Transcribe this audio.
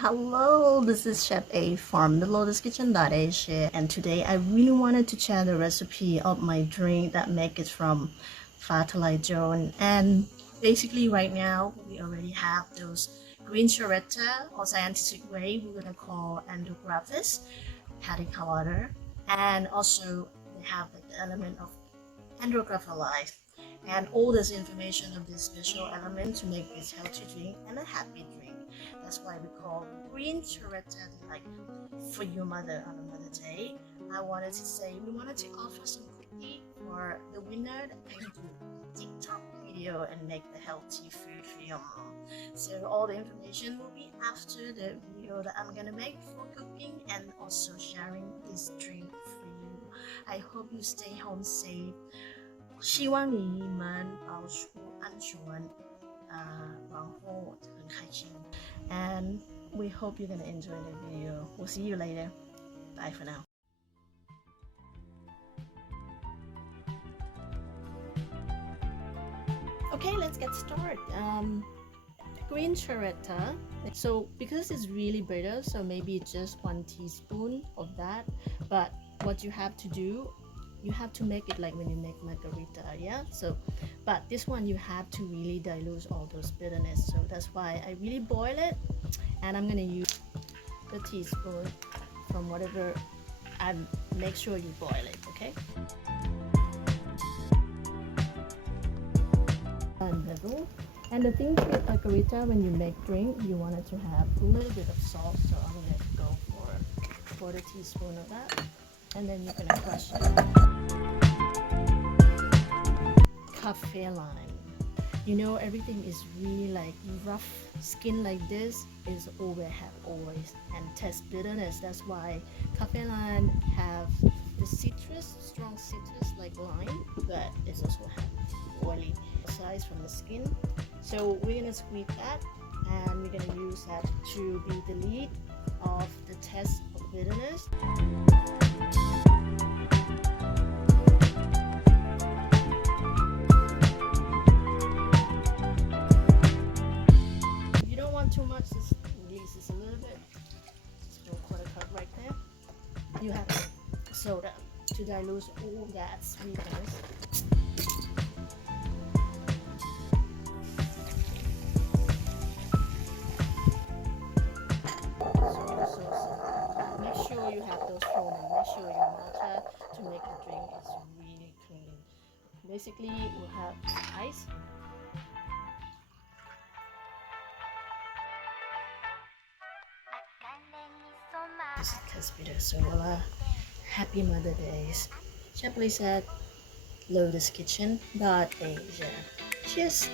Hello, this is Chef A from the Lotus Kitchen.Asia, and today I really wanted to share the recipe of my drink that make it from Fatalajon. And basically right now we already have those green charetta or scientific way we're gonna call endographis, paddy water, and also they have like the element of endographolize and all this information of this special element to make this healthy drink and a happy drink. That's why we call green charetta like for your mother on a Mother Day. I wanted to say we wanted to offer some cookie for the winner that can do TikTok video and make the healthy food for your mom. So all the information will be after the video that I'm gonna make for cooking and also sharing this drink for you. I hope you stay home safe. 希望你们保持安全，然后很开心。And we hope you're gonna enjoy the video. We'll see you later. Bye for now. Okay, let's get started. Green charetta. So because it's really bitter, so maybe just 1 teaspoon of that. But what you have to do, you have to make it like when you make margarita, yeah. So but this one you have to really dilute all those bitterness, so that's why I really boil it, and I'm gonna use the teaspoon from whatever. I make sure you boil it, okay. And the thing with margarita, when you make drink, you want it to have a little bit of salt, so I'm gonna go for 1/4 teaspoon of that, and then you're gonna crush it. Cafe lime. You know, everything is really like rough skin like this is always and test bitterness. That's why cafe lime have the citrus, strong citrus like lime, but it also have oily size from the skin. So we're gonna squeeze that, and we're gonna use that to be the lead of the test of bitterness. Too much, just release this a little bit. Just do a 1/4 cup right there. You have soda to dilute all that sweetness. Make sure you have those foaming. Make sure your matcha to make the drink is really clean. Basically, we'll have ice. This is test bitter, so happy Mother Days. Chef Lisa, Lotus Kitchen.Asia. Cheers.